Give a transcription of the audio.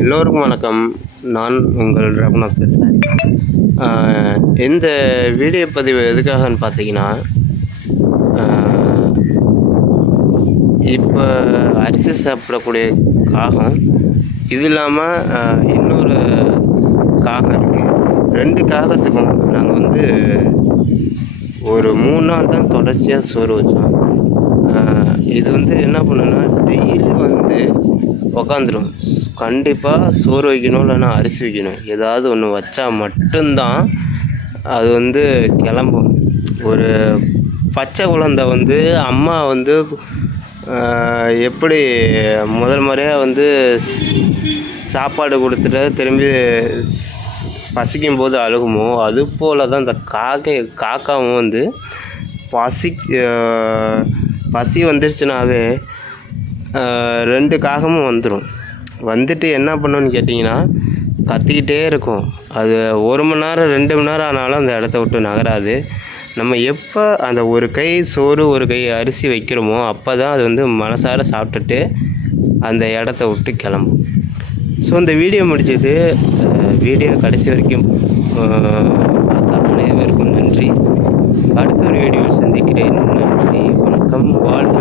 எல்லோருக்கும் வணக்கம். நான் உங்கள் ரகுநாத் பேசுகிறேன். இந்த வீடியோ பதிவு எதுக்காகன்னு பார்த்தீங்கன்னா, இப்போ அரிசி சாப்பிடக்கூடிய காகம், இது இல்லாமல் இன்னொரு காகம் இருக்குது. 2 காகத்துக்கும் நாங்கள் வந்து ஒரு 3 நாள் தான் தொடர்ச்சியாக சோறு வச்சோம். இது வந்து என்ன பண்ணுன்னா, டெய்லி வந்து உக்காந்துரும். கண்டிப்பாக சோறு வைக்கணும், இல்லைன்னா அரிசி வைக்கணும். ஏதாவது ஒன்று வச்சா மட்டும்தான் அது வந்து கிளம்பும். ஒரு பச்சை குழந்தை வந்து அம்மா வந்து எப்படி முதல் முறையாக வந்து சாப்பாடு கொடுத்துட்டு திரும்பி பசிக்கும் போது அழுகுமோ, அது போல் தான் இந்த காக்காவும் வந்து பசி வந்துருச்சுனாவே 2 காகமும் வந்துடும். வந்துட்டு என்ன பண்ணுன்னு கேட்டிங்கன்னா, கத்திக்கிட்டே இருக்கும். அது 1 மணி நேரம் 2 மணி நேரம் ஆனாலும் அந்த இடத்த விட்டு நகராது. நம்ம எப்போ அந்த ஒரு கை சோறு ஒரு கை அரிசி வைக்கிறோமோ, அப்போ தான் அது வந்து மனசார சாப்பிட்டுட்டு அந்த இடத்த விட்டு கிளம்பும். ஸோ இந்த வீடியோ முடிஞ்சது. வீடியோ கடைசி வரைக்கும் பார்த்த அனைவருக்கும் நன்றி. அடுத்த ஒரு வீடியோவில் சந்திக்கிறேன். நன்றி, வணக்கம், வாழ்க.